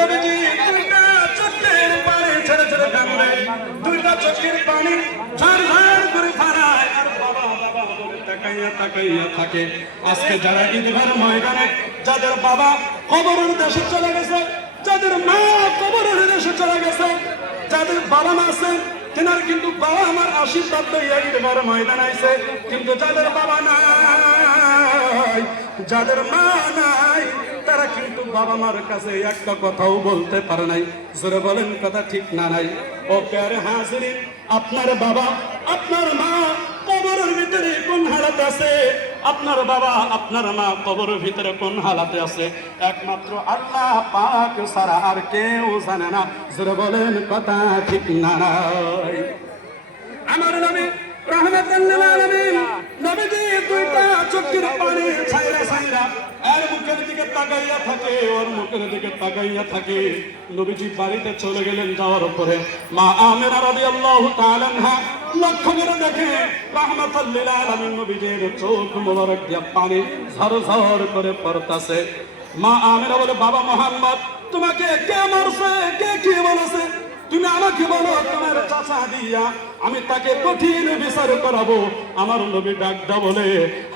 নবীজি দুইটা চোখের পানি ছেড়ে ছেড়ে কাঁদে, দুইটা চোখের পানি ঝরঝর করে ধারায়, আর বাবা বাবা বলে তাকাইয়া তাকাইয়া থাকে। আজকে যারা ঈদগার ময়দানে, যাদের বাবা কবরের দেশে চলে গেছে, যাদের মা কবরের দেশে চলে গেছে, যাদের বাবা মা আছে, তেনার কিন্তু বাবা আমার আশীর্বাদ লইয়া ঈদগার ময়দান আইছে, কিন্তু যাদের বাবা নাই, যাদের মা নাই, তারা কিন্তু বাবা মার কাছে একটা কথাও বলতে পারে নাই। জোরে বলেন কথা ঠিক না নাই? ও প্যারে হাজিরিন, আপনার বাবা আপনার মা কবরের ভিতরে কোন হালাতে আছে, আপনার বাবা আপনার মা কবরের ভিতরে কোন হালাতে আছে, একমাত্র আল্লাহ পাক ছাড়া আর কেউ জানে না। জোরে বলেন কথা ঠিক না নাই? আমার নবী রাহমাতুল লিল আলামিন, নবীজি দুইটা চোখের পানি ছাইরা ছাইরা আর মুখের দিকে তাকাইয়া থাকে, ওর মুখের দিকে তাকাইয়া থাকে। নবীজি বাড়িতে চলে গেলেন, যাওয়ার পরে মা আমিনা রাদিয়াল্লাহু তাআলা আনহা লক্ষ্য করে দেখে রাহমাতুল লিল আলামিন নবীজির চোখ মোবারক দিয়ে পানি ঝরঝর করে পড়তাছে। মা আমিনা বলে, বাবা মুহাম্মদ, তোমাকে কে মারছে, কে কি বলেছে? তুমি আমাকে বলো, তোমার চাচা দিয়া আমি তাকে কঠিন বিচার করাবো। আমার নবী ডাকদা বলে,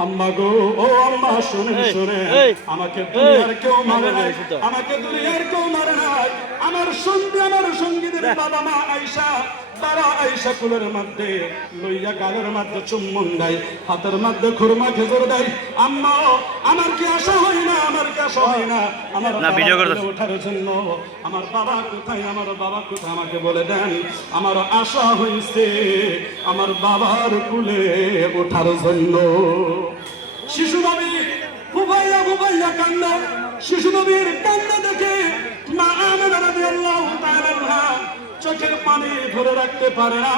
আম্মা গো, ও আম্মা শুনেন শুনেন, আমাকে দুনিয়ার কেউ মারে নাই, আমাকে দুনিয়ার কেউ মারে নাই। আমার সঙ্গী, আমার সঙ্গীদের বাবা মা আয়েশা, তারা আয়েশা কুলের মধ্যে লইয়া গালের মধ্যে চুম্বন দেয়, হাতের মধ্যে খুরমা খেজুর দেয়। আম্মা, আমার কি আশা হয় না, আমার কি আশা হয় না আমার ওঠার জন্য? আমার বাবা কোথায়, আমার বাবা কোথায়, আমাকে বলে দেন। আমার আশা হয়েছে আমার বাবার কুলে ওঠার জন্য। শিশু নবী বুবাইয়া বুবাইয়া কান্না, শিশু নবীর কান্না দেখে মা আমিনা রাদিয়াল্লাহু তাআলা আনহা চোখের পানি ধরে রাখতে পারে না।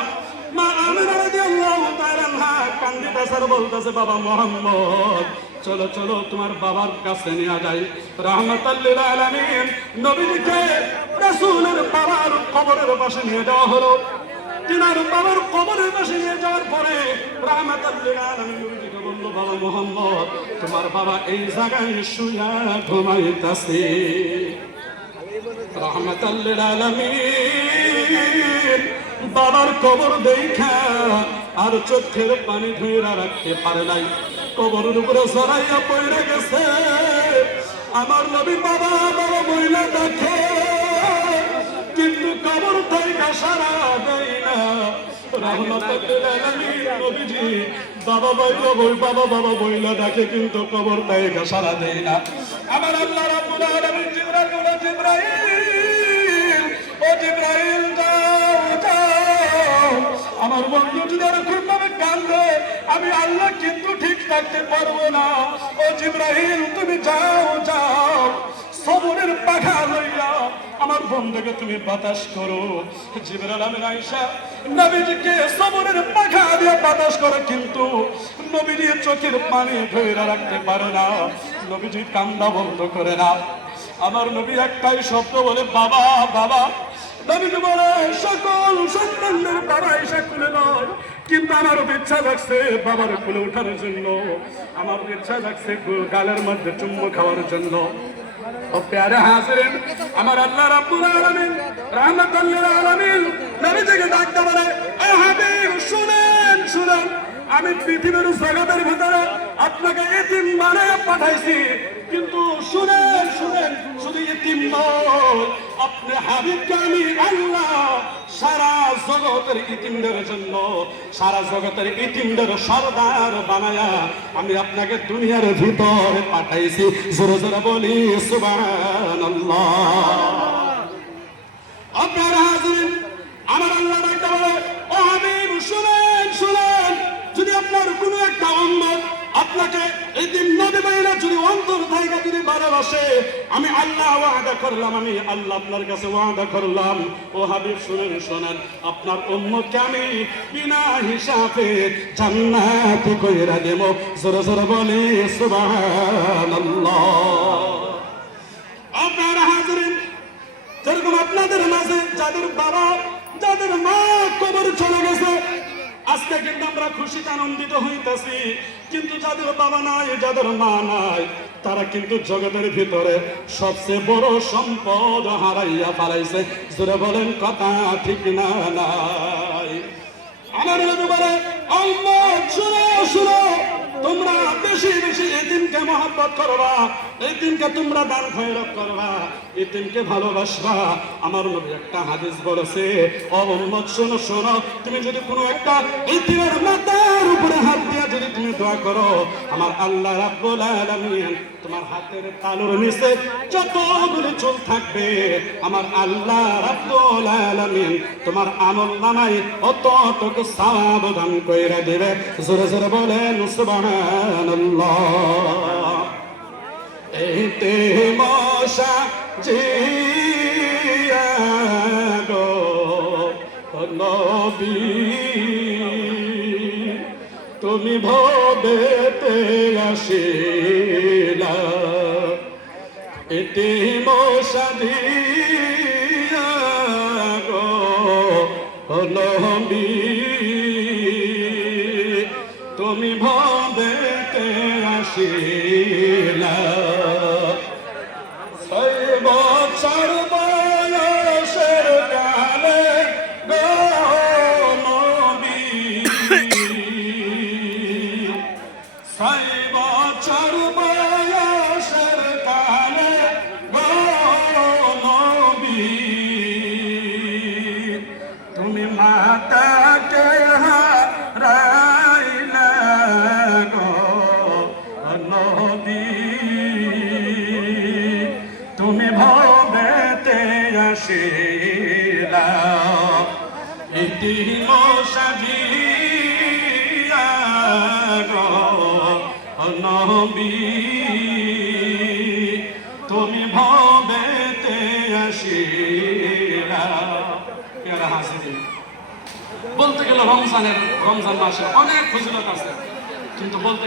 মা আমিনা রাদিয়াল্লাহু তাআলা আনহা কান্দিতেছে আর বলতেছে, বাবা মুহাম্মদ, চলো চলো তোমার বাবার কাছে নিয়ে যাই। রাহমাতুল লিল আলামিন নবীজিকে রাসূলের বাবার কবরের পাশে নিয়ে যাওয়া হলো। তিনার বাবার কবরের পাশে নিয়ে যাওয়ার পরে রাহমাতুল লিল আলামিন নবীজিকে বলল, বাবা মুহাম্মদ, তোমার বাবা এই জায়গায় শুয়া ঘুমাইতেছে। রাহমাতুল লিল আলামিন বাবার কবর দেখা আর চোখের পানি ধুইরা রাখতে পারে নাই, কবরের উপরে জড়াইয়া পড়ে গেছে। আমার নবী বাবা বাবা বইলা দেখে, কিন্তু কবর থেকে সারা দেয় না। রাহমাতুল লিল আলামিন নবীজি বাবা বইলা বাবা বাবা বইলা দেখে, কিন্তু কবর থেকে সারা দেয় না। আমার আল্লাহ রাব্বুল আলামিন জিবরাইল বলে, জিবরাইল, ও জিবরাইল, যাও যাও, আমার বন্ধু যদি এরকম ভাবে কান্দে আমি আল্লাহ কিন্তু ঠিক থাকতে পারবো না। ও জিবরাইল, তুমি যাও যাও, সবরের পাখা লইয়া আমার বন্ধুকে তুমি বাতাস করো। জিবরাইল আমিন আয়েশা নবীজিকে সবরের পাখা দিয়ে বাতাস করে, কিন্তু নবীজি চোখের পানি ধরে রাখতে পারে না, নবীজি কান্না বন্ধ করে না। আমার নবী একটাই শব্দ বলে, বাবা বাবা। নবীজি বলে, সকল সন্তানদের বাবা আয়েশা কুলে নয়, কিন্তু আমার ইচ্ছা লাগছে বাবার কুলে ওঠার জন্য, আমার ইচ্ছা লাগছে গালের মধ্যে চুম্বন খাওয়ার জন্য। ও প্যারে হাজিরিন, আমার আল্লাহ রাব্বুল আলামিন রাহমাতুল লিল আলামিন নবীজিকে ডাকতে বলে, ও হাবিব, শুনেন শুনেন, আমি পৃথিবীর জগতের ভিতরে আপনাকে এতিম বানায় পাঠাইছি, কিন্তু শুনেন শুনেন, শুধু এতিম নয়, আপনি হাবিবকে আমি আল্লাহ সারা জগতের ইতিমদের জন্য, সারা জগতের ইতিমদের সরদার বানায়া আমি আপনাকে দুনিয়ার ভিতরে পাঠাইছি। জোরে জোরে বলি সুবহানাল্লাহ। আপনারা হাজির, আমার আল্লাহ ডাকতে বলে, ও হাবিব, শুনেন শুনেন, যদি আপনার কোনো একটা উম্মত আপনাকে এই দিন নবী বলে যদি অন্তর থেকে যদি ভালোবাসে, আমি আল্লাহ ওয়াদা করলাম, আমি আল্লাহ আপনার কাছে ওয়াদা করলাম, ও হাবিব শুনেন শুনেন, আপনার উম্মতকে আমি বিনা হিসাবে জান্নাতে কইরা দেব। জোরে জোরে বলি সুবহানাল্লাহ। আপনারা হাজিরিন, যেরকম আপনাদের মাঝে যাদের বাবা যাদের মা কবর চলে গেছে, আজকে কিন্তু আমরা খুশিতে আনন্দিত হইতেছি, কিন্তু যাদের বাবা নাই যাদের মা নাই তারা কিন্তু জগতের ভিতরে সবচেয়ে বড় সম্পদ হারাইয়া ফেলাইছে। জোরে বলেন কথা ঠিক না নাই? আমার নবী বলে, উম্মত শুনো শুনো, তোমরা বেশি বেশি এতিমকে মহব্বত করবা, এতিমকে তোমরা দান খয়রাত করবা, এতিমকে ভালোবাসবা। আমার নবী একটা হাদিস বলেছে, ও উম্মত শোনো শোনো, তুমি যদি কোনো একটা এতিমের মাথার উপরে হাত দিয়ে যদি তুমি দোয়া করো, আমার আল্লাহ রাব্বুল আলামিন তোমার হাতের তালুর নিচে যতগুলো চুল থাকবে, আমার আল্লাহ রাব্বুল আলামিন তোমার আমলনামায় অতটুকু সওয়াব দান কইরা দিবে। জোরে জোরে বলেন সুবহানাল্লাহ। এতে মশা জিয়া গো নবী, তুমি ভবেতে আসিলা, এতে মশা জিয়া গো নবী, তুমি ভবেতে আসিলা। 6 বছর বয়সের কালে গো নবী, 6 বছর বয়সের কালে গো নবী, তুমি মাতাকে হারাইলে গো নবী, তুমি ভবেতে আসিলা, এতিম সাজিয়া গো নবী, তুমি ভবেতে আসিলা। পেয়ারা হাসিদিন বলতে গেলে রমজান মাসে অনেক ফজিলত আছে, কিন্তু বলতে